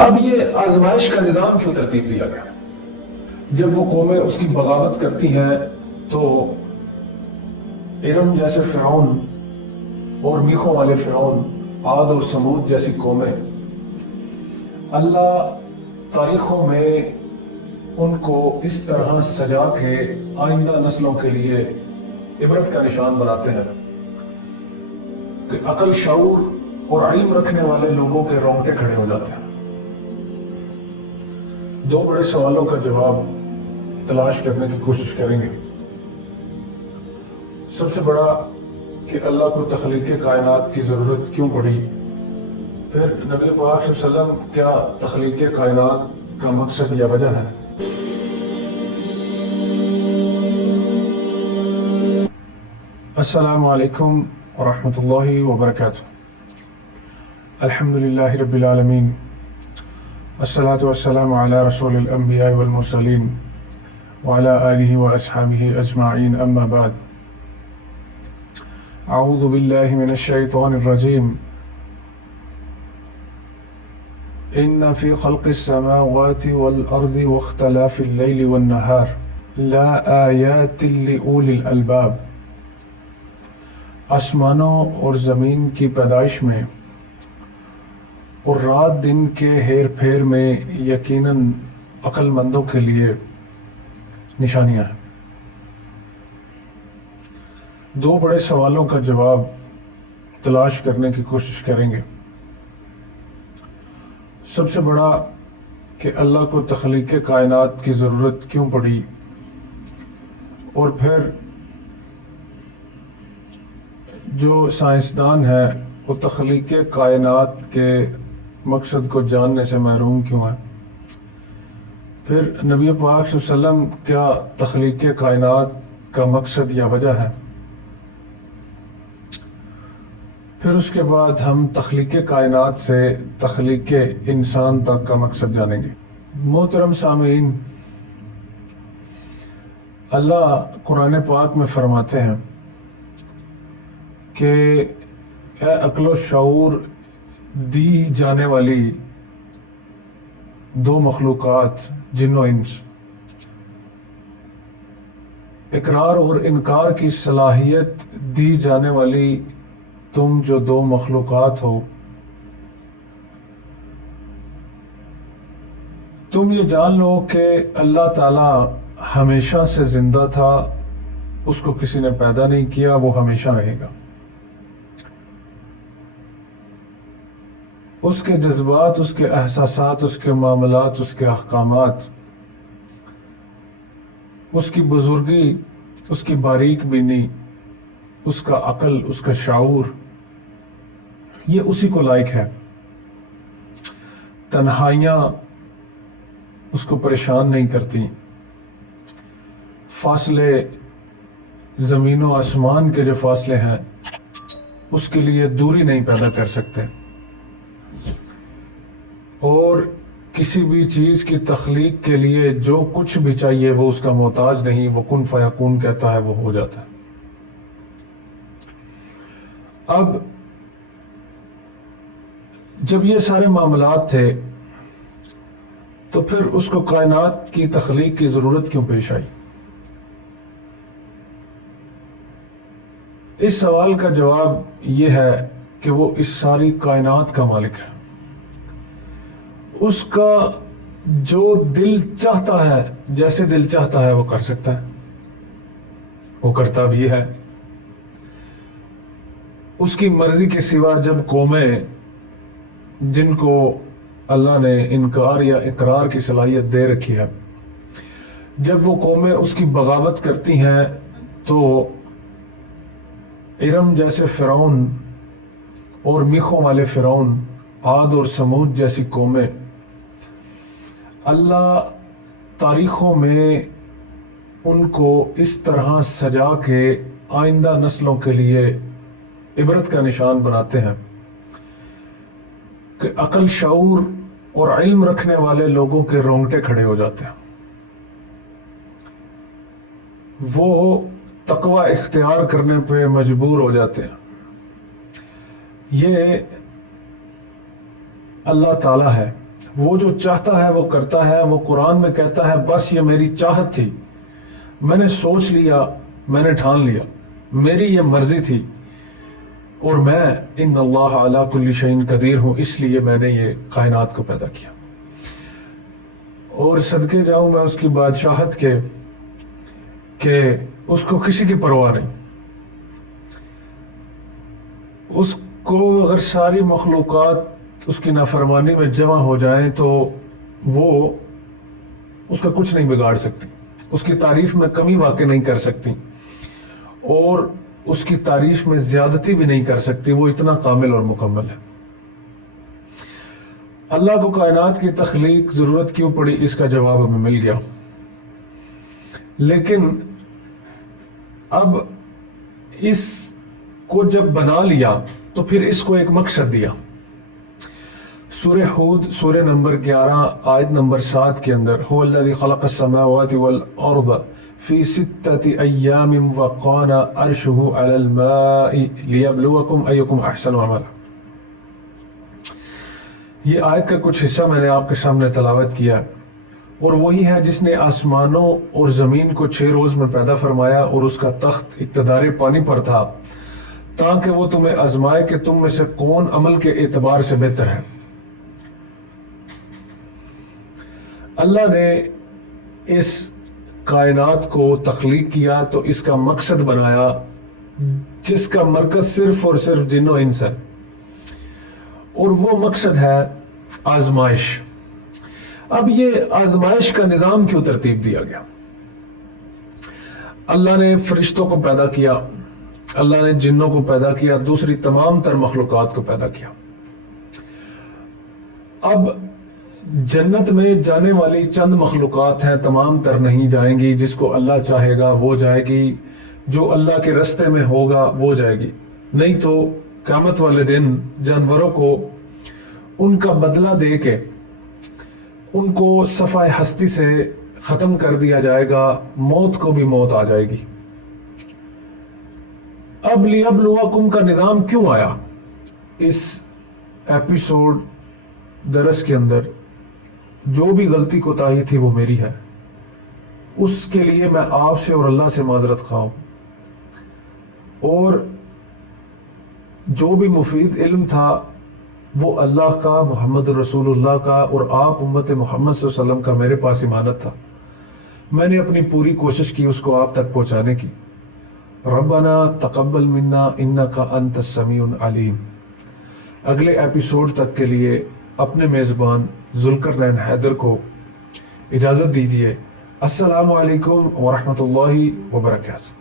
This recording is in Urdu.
اب یہ آزمائش کا نظام کیوں ترتیب دیا گیا؟ جب وہ قومیں اس کی بغاوت کرتی ہیں تو ارم جیسے فرعون اور میخوں والے فرعون، عاد اور سمود جیسی قومیں، اللہ تاریخوں میں ان کو اس طرح سجا کے آئندہ نسلوں کے لیے عبرت کا نشان بناتے ہیں کہ عقل، شعور اور علم رکھنے والے لوگوں کے رونگٹے کھڑے ہو جاتے ہیں۔ دو بڑے سوالوں کا جواب تلاش کرنے کی کوشش کریں گے۔ سب سے بڑا کہ اللہ کو تخلیق کائنات کی ضرورت کیوں پڑی؟ پھر نبی پاک صلی اللہ علیہ وسلم کیا تخلیق کائنات کا مقصد یا وجہ ہے؟ السلام علیکم ورحمۃ اللہ وبرکاتہ۔ الحمدللہ رب العالمین، والصلاة والسلام علی رسول الانبیاء والمرسلین وعلی آلہ واصحابہ اجمعین، اما بعد۔ اعوذ باللہ من الشیطان الرجیم۔ ان فی خلق السماوات والارض واختلاف اللیل والنہار لا آیات لأولی الالباب۔ آسمانوں اور زمین کی پیدائش میں اور رات دن کے ہیر پھیر میں یقیناً عقل مندوں کے لیے نشانیاں ہیں۔ دو بڑے سوالوں کا جواب تلاش کرنے کی کوشش کریں گے۔ سب سے بڑا کہ اللہ کو تخلیق کائنات کی ضرورت کیوں پڑی، اور پھر جو سائنسدان ہے وہ تخلیق کائنات کے مقصد کو جاننے سے محروم کیوں ہے؟ پھر نبی پاک صلی اللہ علیہ وسلم کیا تخلیق کائنات کا مقصد یا وجہ ہے؟ پھر اس کے بعد ہم تخلیق کائنات سے تخلیق انسان تک کا مقصد جانیں گے۔ محترم سامعین، اللہ قرآن پاک میں فرماتے ہیں کہ اے عقل و شعور دی جانے والی دو مخلوقات، جن و انس، اقرار اور انکار کی صلاحیت دی جانے والی تم جو دو مخلوقات ہو، تم یہ جان لو کہ اللہ تعالی ہمیشہ سے زندہ تھا، اس کو کسی نے پیدا نہیں کیا، وہ ہمیشہ رہے گا۔ اس کے جذبات، اس کے احساسات، اس کے معاملات، اس کے احکامات، اس کی بزرگی، اس کی باریک بینی، اس کا عقل، اس کا شعور، یہ اسی کو لائق ہے۔ تنہائیاں اس کو پریشان نہیں کرتی، فاصلے، زمین و آسمان کے جو فاصلے ہیں اس کے لیے دوری نہیں پیدا کر سکتے، اور کسی بھی چیز کی تخلیق کے لیے جو کچھ بھی چاہیے وہ اس کا محتاج نہیں، وہ کن فیکون کہتا ہے وہ ہو جاتا ہے۔ اب جب یہ سارے معاملات تھے تو پھر اس کو کائنات کی تخلیق کی ضرورت کیوں پیش آئی؟ اس سوال کا جواب یہ ہے کہ وہ اس ساری کائنات کا مالک ہے۔ اس کا جو دل چاہتا ہے، جیسے دل چاہتا ہے وہ کر سکتا ہے، وہ کرتا بھی ہے۔ اس کی مرضی کے سوا جب قومیں جن کو اللہ نے انکار یا اقرار کی صلاحیت دے رکھی ہے، جب وہ قومیں اس کی بغاوت کرتی ہیں تو ارم جیسے فرعون اور میخوں والے فرعون، عاد اور سمود جیسی قومیں، اللہ تاریخوں میں ان کو اس طرح سجا کے آئندہ نسلوں کے لیے عبرت کا نشان بناتے ہیں کہ عقل، شعور اور علم رکھنے والے لوگوں کے رونگٹے کھڑے ہو جاتے ہیں۔ وہ تقوی اختیار کرنے پہ مجبور ہو جاتے ہیں۔ یہ اللہ تعالیٰ ہے، وہ جو چاہتا ہے وہ کرتا ہے. وہ قرآن میں کہتا ہے بس یہ میری چاہت تھی, میں نے سوچ لیا, میں نے ٹھان لیا, میری یہ مرضی تھی, اور میں ان اللہ علی کل شیء قدیر ہوں, اس لیے میں نے یہ کائنات کو پیدا کیا. اور صدقے جاؤں میں اس کی بادشاہت کے کہ اس کو کسی کی پرواہ نہیں. اس کو اگر ساری مخلوقات اس کی نافرمانی میں جمع ہو جائیں تو وہ اس کا کچھ نہیں بگاڑ سکتی, اس کی تعریف میں کمی واقع نہیں کر سکتی, اور اس کی تعریف میں زیادتی بھی نہیں کر سکتی. وہ اتنا کامل اور مکمل ہے. اللہ کو کائنات کی تخلیق ضرورت کیوں پڑی, اس کا جواب ہمیں مل گیا. لیکن اب اس کو جب بنا لیا تو پھر اس کو ایک مقصد دیا. سورہ ہود سورہ نمبر 11 آیت نمبر 7 کے اندر هو الذی خلق السماوات والارض فی 6 ایام وکان عرشہ علی الماء لیبلوکم ایکم احسن عملا. یہ آیت کا کچھ حصہ میں نے آپ کے سامنے تلاوت کیا, اور وہی ہے جس نے آسمانوں اور زمین کو 6 روز میں پیدا فرمایا, اور اس کا تخت اقتدار پانی پر تھا تاکہ وہ تمہیں آزمائے کہ تم میں سے کون عمل کے اعتبار سے بہتر ہے. اللہ نے اس کائنات کو تخلیق کیا تو اس کا مقصد بنایا جس کا مرکز صرف اور صرف جن و انس ہے, اور وہ مقصد ہے آزمائش. اب یہ آزمائش کا نظام کیوں ترتیب دیا گیا؟ اللہ نے فرشتوں کو پیدا کیا, اللہ نے جنوں کو پیدا کیا, دوسری تمام تر مخلوقات کو پیدا کیا. اب جنت میں جانے والی چند مخلوقات ہیں, تمام تر نہیں جائیں گی. جس کو اللہ چاہے گا وہ جائے گی, جو اللہ کے رستے میں ہوگا وہ جائے گی. نہیں تو قیامت والے دن جانوروں کو ان کا بدلہ دے کے ان کو صفحہ ہستی سے ختم کر دیا جائے گا, موت کو بھی موت آ جائے گی. اب لیبلوکم کا نظام کیوں آیا؟ اس ایپیسوڈ درس کے اندر جو بھی غلطی کوتاہی تھی وہ میری ہے, اس کے لیے میں آپ سے اور اللہ سے معذرت خواہ ہوں. اور جو بھی مفید علم تھا وہ اللہ کا, محمد رسول اللہ کا, اور آپ امت محمد صلی اللہ علیہ وسلم کا میرے پاس امانت تھا. میں نے اپنی پوری کوشش کی اس کو آپ تک پہنچانے کی. ربنا تقبل منا انک انت السمیع العلیم. اگلے ایپیسوڈ تک کے لیے اپنے میزبان ذوالقرنین حیدر کو اجازت دیجیے. السلام علیکم ورحمۃ اللہ وبرکاتہ.